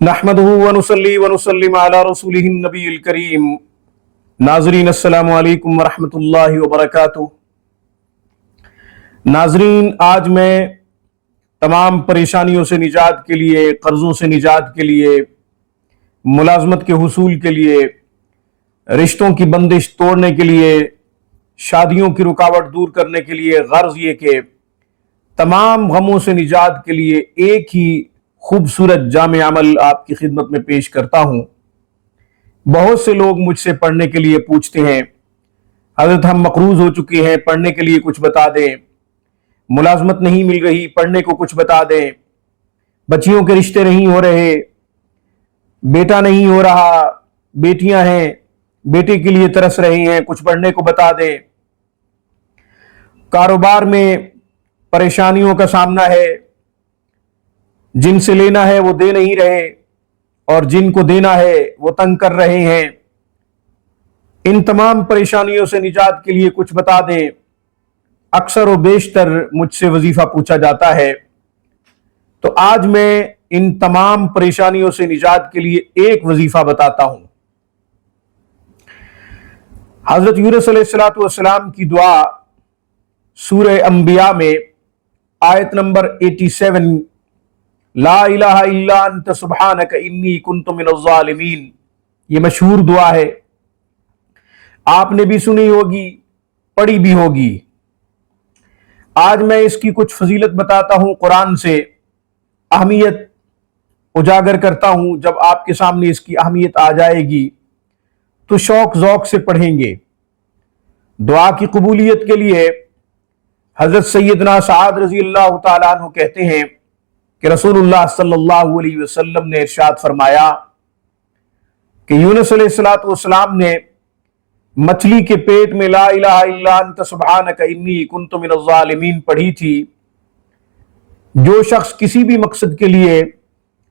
नहमदुहु व नुसल्ली व नुसल्लिम अला रसूलिहिन नबील करीम। नाज़रीन अस्सलामु अलैकुम व रहमतुल्लाहि व बरकातुहू। नाज़रीन, आज मैं तमाम परेशानियों से निजात के लिए, कर्ज़ों से निजात के लिए, मुलाजमत के हुसूल के लिए, रिश्तों की बंदिश तोड़ने के लिए, शादियों की रुकावट दूर करने के लिए, गर्ज ये कि तमाम गमों से निजात के लिए एक ही खूबसूरत जामे अमल आपकी खिदमत में पेश करता हूँ। बहुत से लोग मुझसे पढ़ने के लिए पूछते हैं, हज़रत हम मकरूज हो चुके हैं, पढ़ने के लिए कुछ बता दें, मुलाजमत नहीं मिल रही, पढ़ने को कुछ बता दें, बच्चियों के रिश्ते नहीं हो रहे, बेटा नहीं हो रहा, बेटियां हैं, बेटे के लिए तरस रहे हैं, कुछ पढ़ने को बता दें। कारोबार में परेशानियों का सामना है, जिनसे लेना है वो दे नहीं रहे और जिनको देना है वो तंग कर रहे हैं। इन तमाम परेशानियों से निजात के लिए कुछ बता दें। अक्सर व बेशतर मुझसे वजीफा पूछा जाता है, तो आज मैं इन तमाम परेशानियों से निजात के लिए एक वजीफा बताता हूं। हजरत यूनुस अलैहिस्सलातु वस्सलाम की दुआ सूरह अंबिया में आयत नंबर 87, ला इलाहा इल्ला अंत सुब्हानक इन्नी कुन्तु मिनज़ ज़ालिमीन, ये मशहूर दुआ है। आपने भी सुनी होगी, पढ़ी भी होगी। आज मैं इसकी कुछ फजीलत बताता हूं, कुरान से अहमियत उजागर करता हूं। जब आपके सामने इसकी अहमियत आ जाएगी तो शौक ज़ौक से पढ़ेंगे। दुआ की कबूलियत के लिए हजरत सैयदना साद रज़ी अल्लाह तआला अन्हु कहते हैं कि रसूलुल्लाह सल्लल्लाहु अलैहि वसल्लम ने इरशाद फरमाया कि यूनुस अलैहिस्सलातु वस्सलाम ने मछली के पेट में ला इलाहा इल्ला अंत सुब्हानक इन्नी कुन्तु मिनज़ ज़ालिमीन पढ़ी थी। जो शख्स किसी भी मकसद के लिए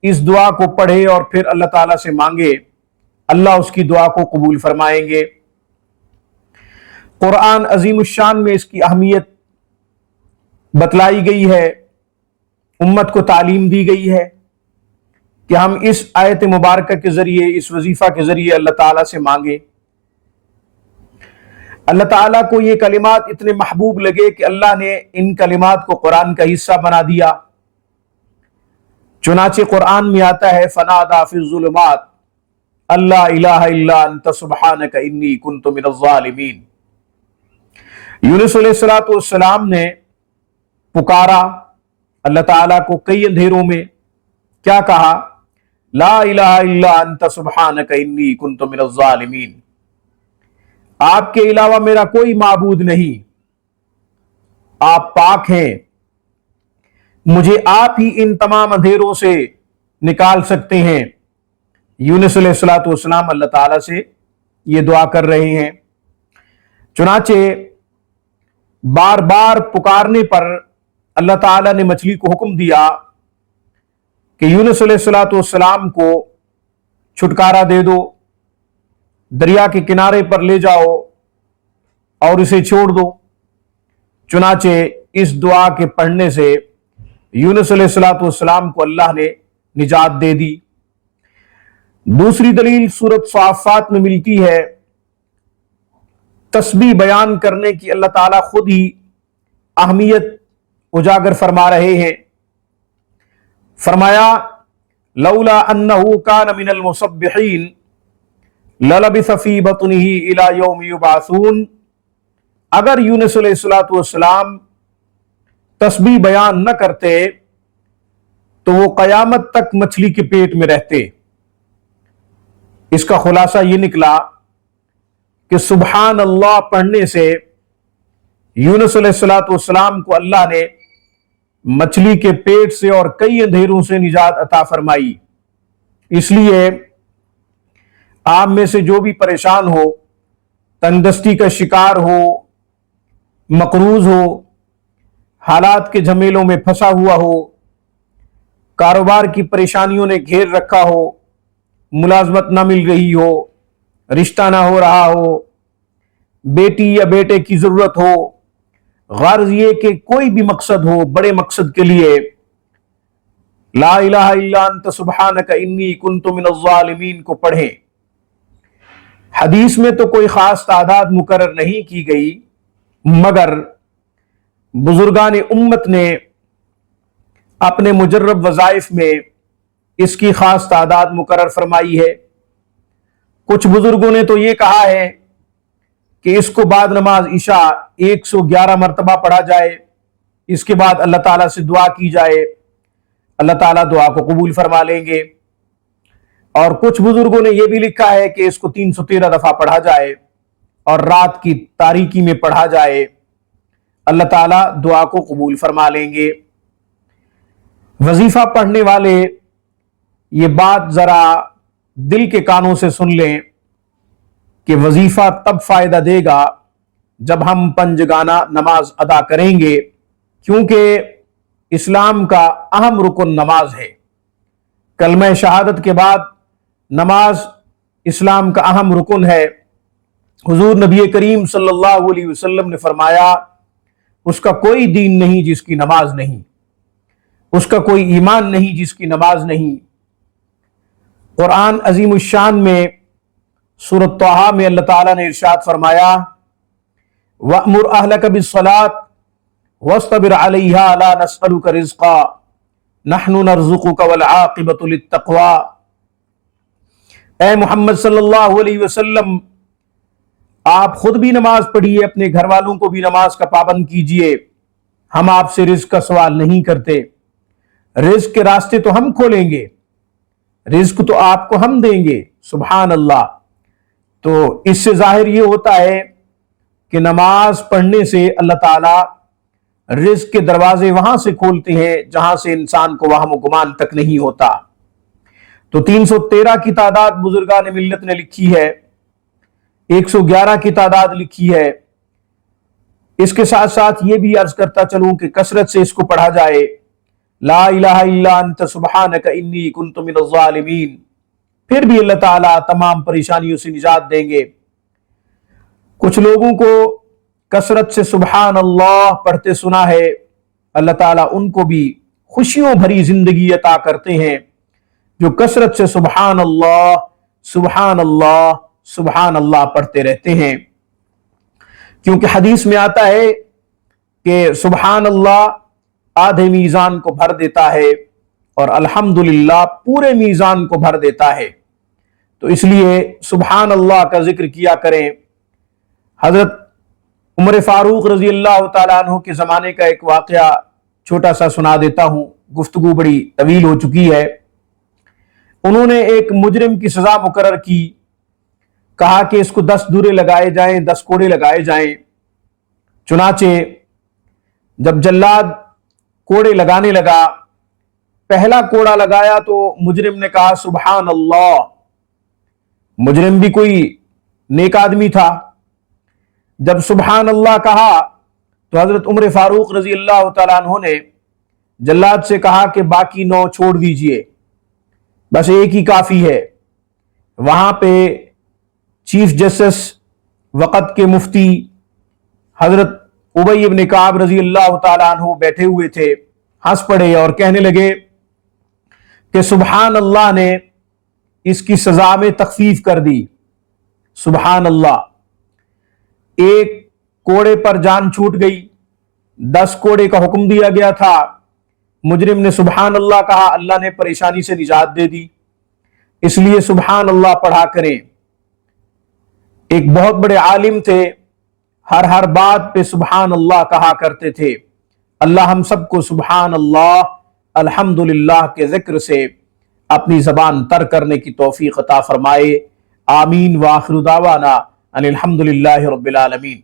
इस दुआ को पढ़े और फिर अल्लाह ताला से मांगे, अल्लाह उसकी दुआ को कबूल फरमाएंगे। कुरान अजीमुश्शान में इसकी अहमियत बतलाई गई है, उम्मत को तालीम दी गई है कि हम इस आयत मुबारक के जरिए, इस वजीफा के जरिए अल्लाह ताला से मांगे। अल्लाह ताला को ये कलिमात इतने महबूब लगे कि अल्लाह ने इन कलिमात को कुरान का हिस्सा बना दिया। चुनाचे कुरान में आता है, फनादा फिज़्ज़ुलुमात अल्ला इलाहा इल्ला अंत सुब्हानक इन्नी कुन्तु मिनज़ ज़ालिमीन। यूनुस अलैहिस्सलातु वस्सलाम ने पुकारा अल्लाह ताला को कई अंधेरों में। क्या कहा? ला इलाहा इल्ला अंत सुब्हानक इन्नी कुन्तु मिनज़ ज़ालिमीन, आपके अलावा मेरा कोई माबूद नहीं, आप पाक हैं, मुझे आप ही इन तमाम अंधेरों से निकाल सकते हैं। यूनुस अलैहिस्सलातु वस्सलाम अल्लाह ताला से ये दुआ कर रहे हैं। चुनाचे बार बार पुकारने पर अल्लाह ताला ने मछली को हुक्म दिया कि यूनुस अलैहिस्सलातु वस्सलाम को छुटकारा दे दो, दरिया के किनारे पर ले जाओ और इसे छोड़ दो। चुनाचे इस दुआ के पढ़ने से यूनुस अलैहिस्सलातु वस्सलाम को अल्लाह ने निजात दे दी। दूसरी दलील सूरत साफ़ात में मिलती है, तस्बीह बयान करने की अल्लाह ताला खुद ही अहमियत उजागर फरमा रहे हैं। फरमाया, लौला अन्नहु कान मिनल मुसब्बिहीन ललबिस फी बत्निही इला यौम युबअसून। अगर यूनुस अलैहिस्सलातु वस्सलाम तस्बीह बयान न करते तो वो कयामत तक मछली के पेट में रहते। इसका खुलासा ये निकला कि सुबहान अल्लाह पढ़ने से यूनुस अलैहिस्सलातु वस्सलाम को अल्लाह ने मछली के पेट से और कई अंधेरों से निजात अता फरमाई। इसलिए आप में से जो भी परेशान हो, तंगदस्ती का शिकार हो, मकरूज हो, हालात के झमेलों में फंसा हुआ हो, कारोबार की परेशानियों ने घेर रखा हो, मुलाजमत ना मिल रही हो, रिश्ता ना हो रहा हो, बेटी या बेटे की जरूरत हो, गर्ज ये कि कोई भी मकसद हो, बड़े मकसद के लिए لا الہ الا انت سبحانک انی کنت من الظالمین کو پڑھیں۔ حدیث میں تو کوئی خاص تعداد مقرر نہیں کی گئی، مگر بزرگان امت نے اپنے مجرب وظائف میں اس کی خاص تعداد مقرر فرمائی ہے۔ کچھ بزرگوں نے تو یہ کہا ہے کہ اس کو بعد نماز عشاء 111 مرتبہ پڑھا جائے، اس کے بعد اللہ تعالیٰ سے دعا کی جائے، اللہ تعالیٰ دعا کو قبول فرما لیں گے۔ اور کچھ بزرگوں نے یہ بھی لکھا ہے کہ اس کو 313 دفعہ پڑھا جائے اور رات کی تاریکی میں پڑھا جائے، اللہ تعالیٰ دعا کو قبول فرما لیں گے۔ وظیفہ پڑھنے والے یہ بات ذرا دل کے کانوں سے سن لیں کہ وظیفہ تب فائدہ دے گا جب ہم پنجگانہ نماز ادا کریں گے، کیونکہ اسلام کا اہم رکن نماز ہے۔ کلمہ شہادت کے بعد نماز اسلام کا اہم رکن ہے۔ حضور نبی کریم صلی اللہ علیہ وسلم نے فرمایا، اس کا کوئی دین نہیں جس کی نماز نہیں، اس کا کوئی ایمان نہیں جس کی نماز نہیں۔ قرآن عظیم الشان میں سورۃ طٰہٰ میں اللہ تعالیٰ نے ارشاد فرمایا، وَأْمُرْ أَهْلَكَ بِالصَّلَاةِ وَاصْطَبِرْ عَلَيْهَا لَا نَسْأَلُكَ رِزْقًا نَحْنُ نَرْزُقُكَ وَالْعَاقِبَةُ لِلتَّقْوَىٰ۔ اے محمد صلی اللہ علیہ وسلم، آپ خود بھی نماز پڑھیے، اپنے گھر والوں کو بھی نماز کا پابند کیجئے۔ ہم آپ سے رزق کا سوال نہیں کرتے، رزق کے راستے تو ہم کھولیں گے، رزق تو آپ کو ہم دیں گے۔ سبحان اللہ۔ تو اس سے ظاہر یہ ہوتا ہے کہ نماز پڑھنے سے اللہ تعالیٰ رزق کے دروازے وہاں سے کھولتے ہیں جہاں سے انسان کو وہم و گمان تک نہیں ہوتا۔ تو 313 کی تعداد بزرگان ملت نے لکھی ہے، 111 کی تعداد لکھی ہے۔ اس کے ساتھ ساتھ یہ بھی عرض کرتا چلوں کہ کثرت سے اس کو پڑھا جائے، لا الہ الا انت سبحانک انی کنت من الظالمین، پھر بھی اللہ تعالیٰ تمام پریشانیوں سے نجات دیں گے۔ کچھ لوگوں کو کثرت سے سبحان اللہ پڑھتے سنا ہے، اللہ تعالیٰ ان کو بھی خوشیوں بھری زندگی عطا کرتے ہیں جو کثرت سے سبحان اللہ سبحان اللہ سبحان اللہ پڑھتے رہتے ہیں۔ کیونکہ حدیث میں آتا ہے کہ سبحان اللہ آدھے میزان کو بھر دیتا ہے اور الحمدللہ پورے میزان کو بھر دیتا ہے۔ تو اس لیے سبحان اللہ کا ذکر کیا کریں۔ حضرت عمر فاروق رضی اللہ تعالیٰ عنہ کے زمانے کا ایک واقعہ چھوٹا سا سنا دیتا ہوں، گفتگو بڑی طویل ہو چکی ہے۔ انہوں نے ایک مجرم کی سزا مقرر کی، کہا کہ اس کو 10 دورے لگائے جائیں، 10 کوڑے لگائے جائیں۔ چنانچہ جب جلاد کوڑے لگانے لگا، پہلا کوڑا لگایا تو مجرم نے کہا سبحان اللہ۔ مجرم بھی کوئی نیک آدمی تھا، جب سبحان اللہ کہا تو حضرت عمر فاروق رضی اللہ تعالیٰ عنہ نے جلاد سے کہا کہ باقی 9 چھوڑ دیجئے، بس ایک ہی کافی ہے۔ وہاں پہ چیف جسٹس وقت کے مفتی حضرت ابی بن کعب رضی اللہ تعالیٰ عنہ بیٹھے ہوئے تھے، ہنس پڑے اور کہنے لگے کہ سبحان اللہ نے اس کی سزا میں تخفیف کر دی۔ سبحان اللہ، ایک کوڑے پر جان چھوٹ گئی، 10 کوڑے کا حکم دیا گیا تھا، مجرم نے سبحان اللہ کہا، اللہ نے پریشانی سے نجات دے دی۔ اس لیے سبحان اللہ پڑھا کریں۔ ایک بہت بڑے عالم تھے، ہر بات پہ سبحان اللہ کہا کرتے تھے۔ اللہ ہم سب کو سبحان اللہ الحمدللہ کے ذکر سے اپنی زبان تر کرنے کی توفیق عطا فرمائے۔ آمین۔ وآخر دعوانا ان الحمدللہ رب العالمین۔